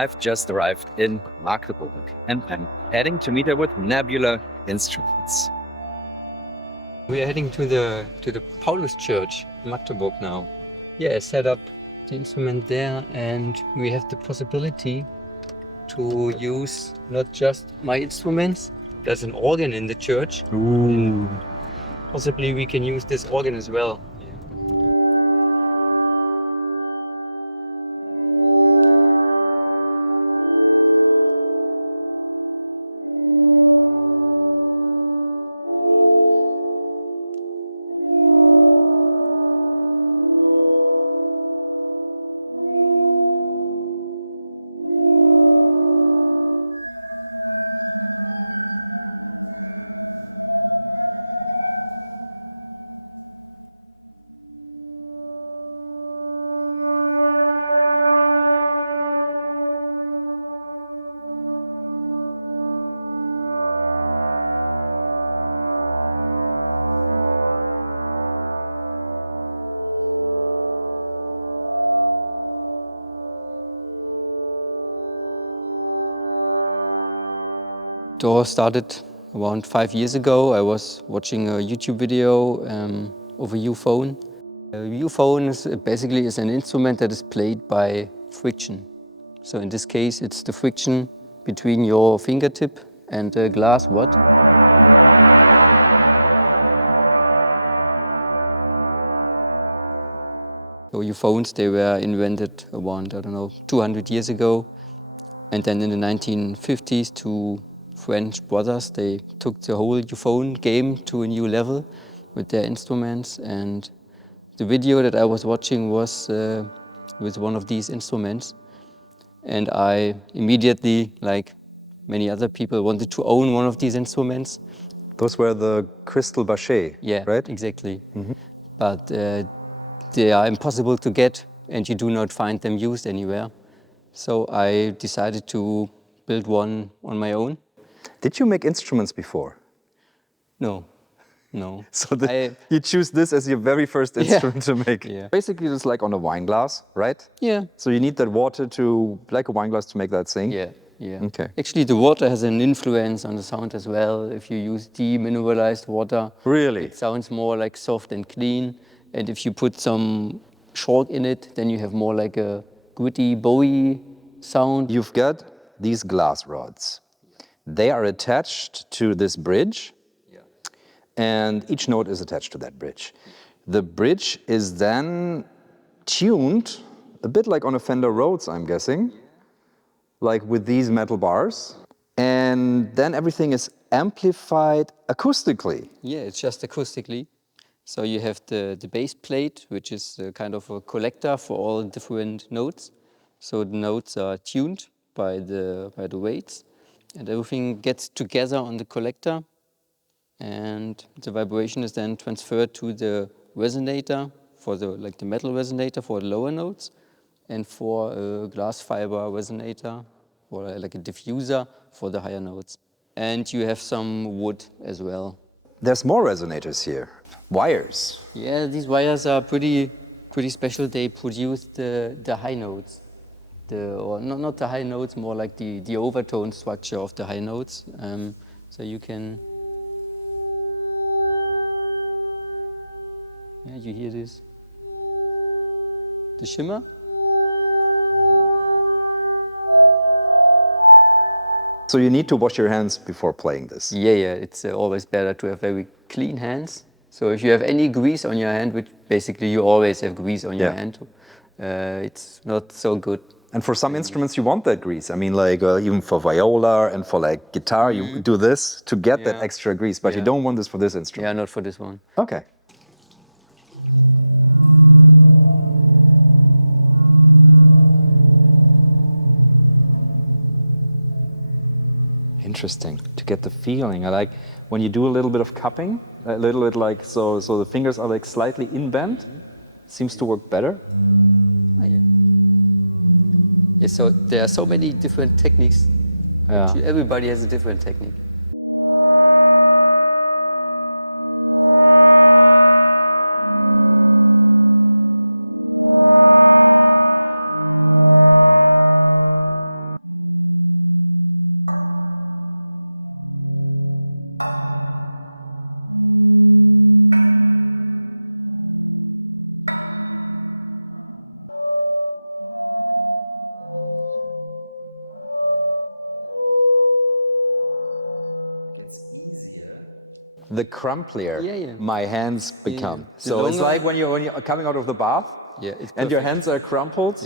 I've just arrived in Magdeburg and I'm heading to meet up with Nebula Instruments. We are heading to the Paulus Church, Magdeburg now. Yeah, I set up the instrument there, and we have the possibility to use not just my instruments. There's an organ in the church. Ooh. Possibly we can use this organ as well. It all started around 5 years ago. I was watching a YouTube video of a Euphone. A Euphone basically is an instrument that is played by friction. So in this case, it's the friction between your fingertip and a glass rod. So Euphones, they were invented around, 200 years ago. And then in the 1950s, two French brothers, they took the whole Euphone game to a new level with their instruments. And the video that I was watching was with one of these instruments. And I immediately, like many other people, wanted to own one of these instruments. Those were the crystal Baschet, Yeah, right? exactly. Mm-hmm. But they are impossible to get, and you do not find them used anywhere. So I decided to build one on my own. Did you make instruments before? No. So you choose this as your very first instrument to make. Yeah. Basically, it's like on a wine glass, right? Yeah. So you need that water like a wine glass to make that sing? Yeah. Okay. Actually, the water has an influence on the sound as well. If you use demineralized water, really, it sounds more like soft and clean. And if you put some chalk in it, then you have more like a gritty, bowie sound. You've got these glass rods. They are attached to this bridge, and each note is attached to that bridge. The bridge is then tuned, a bit like on a Fender Rhodes, I'm guessing, like with these metal bars. And then everything is amplified acoustically. Yeah, it's just acoustically. So you have the bass plate, which is kind of a collector for all different notes. So the notes are tuned by the weights, and everything gets together on the collector, and the vibration is then transferred to the resonator for the metal resonator for the lower notes, and for a glass fiber resonator or like a diffuser for the higher notes. And you have some wood as well. There's more resonators here. Wires. Yeah, these wires are pretty special. They produce the high notes. Or not the high notes, more like the overtone structure of the high notes. So you can, you hear this, the shimmer. So you need to wash your hands before playing this. Yeah, it's always better to have very clean hands. So if you have any grease on your hand, which basically you always have grease on your hand, it's not so good. And for some instruments, you want that grease. I mean, like even for viola and for like guitar, you do this to get that extra grease, but you don't want this for this instrument. Yeah, not for this one. Okay. Interesting, to get the feeling. I like when you do a little bit of cupping, a little bit like, so the fingers are like slightly in-bent, seems to work better. Yeah, so there are so many different techniques. Yeah. Everybody has a different technique. the crumplier my hands become. So The it's longer- like when you're coming out of the bath it's and your perfect. hands are crumpled.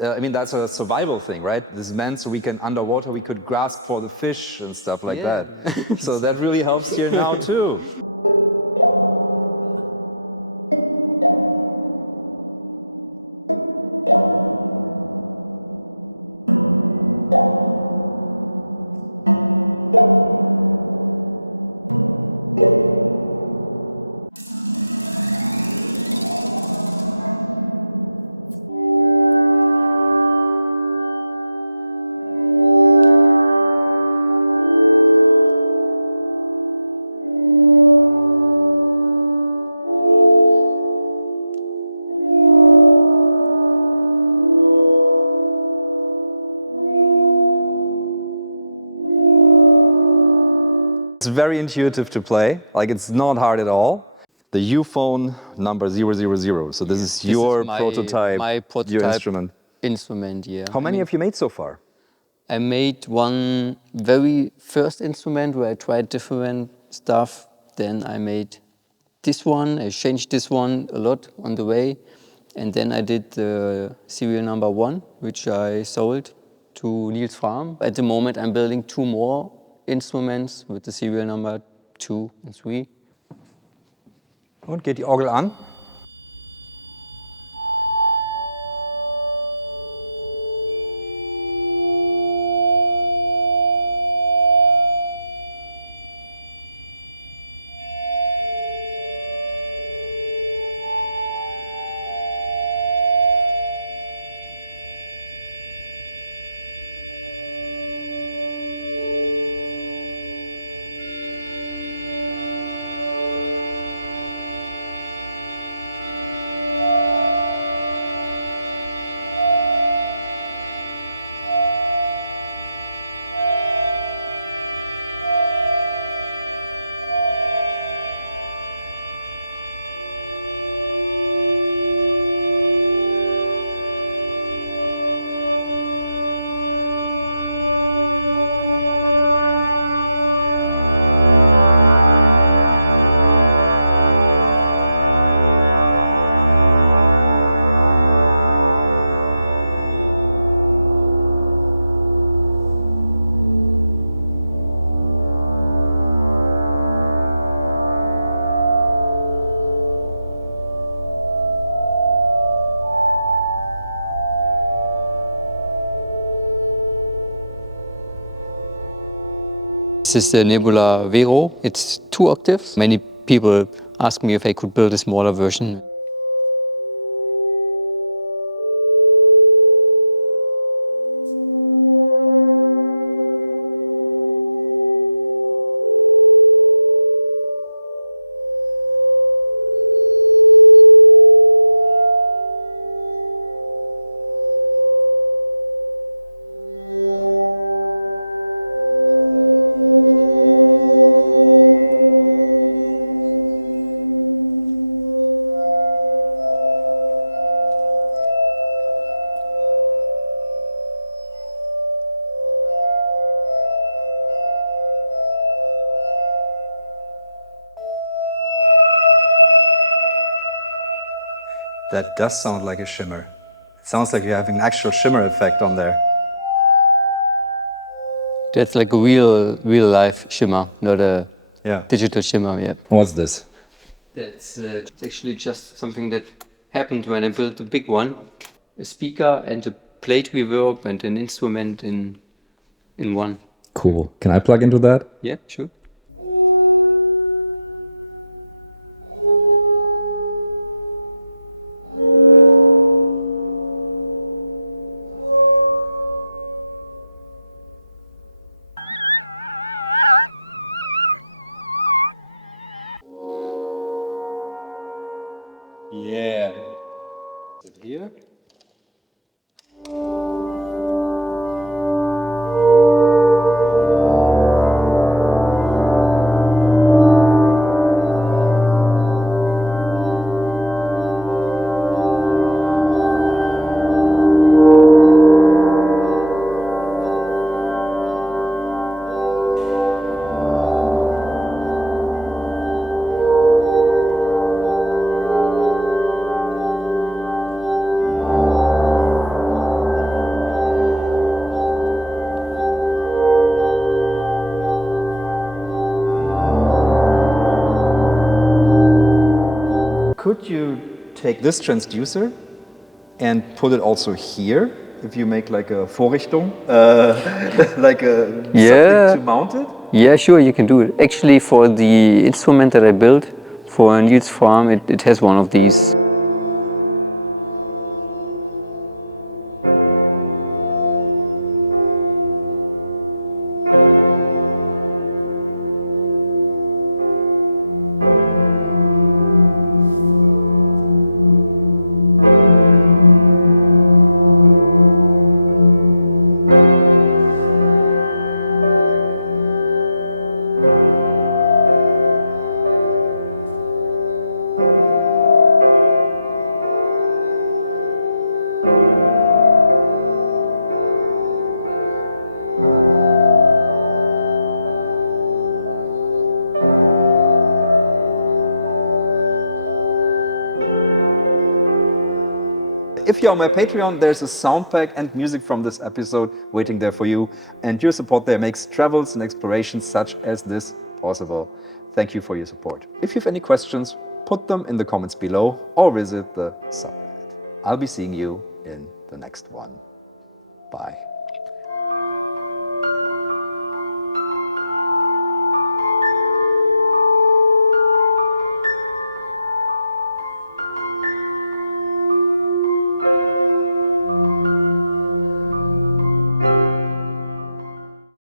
I mean, that's a survival thing, right? This is meant so we can, underwater, we could grasp for the fish and stuff like that. So that really helps here now too. It's very intuitive to play, like it's not hard at all. The Euphone number 000. So this is your prototype, my prototype your instrument. Instrument, yeah. How many have you made so far? I made one very first instrument where I tried different stuff. Then I made this one. I changed this one a lot on the way. And then I did the serial number 1, which I sold to Niels Farm. At the moment, I'm building 2 more instruments with the serial number 2 and 3. Und geht die Orgel an? This is the Nebula Vero. It's 2 octaves. Many people ask me if I could build a smaller version. That does sound like a shimmer. It sounds like you're having an actual shimmer effect on there. That's like a real life shimmer, not a digital shimmer, yeah. What's this? That's actually just something that happened when I built the big one. A speaker and a plate reverb and an instrument in one. Cool. Can I plug into that? Yeah, sure. Yeah. Here. could you take this transducer and put it also here? If you make like a Vorrichtung, like a something to mount it? Yeah, sure, you can do it. Actually, for the instrument that I built for Niels' farm, it has one of these. If you're on my Patreon, there's a Soundpack and music from this episode waiting there for you. And your support there makes travels and explorations such as this possible. Thank you for your support. If you have any questions, put them in the comments below or visit the subreddit. I'll be seeing you in the next one. Bye.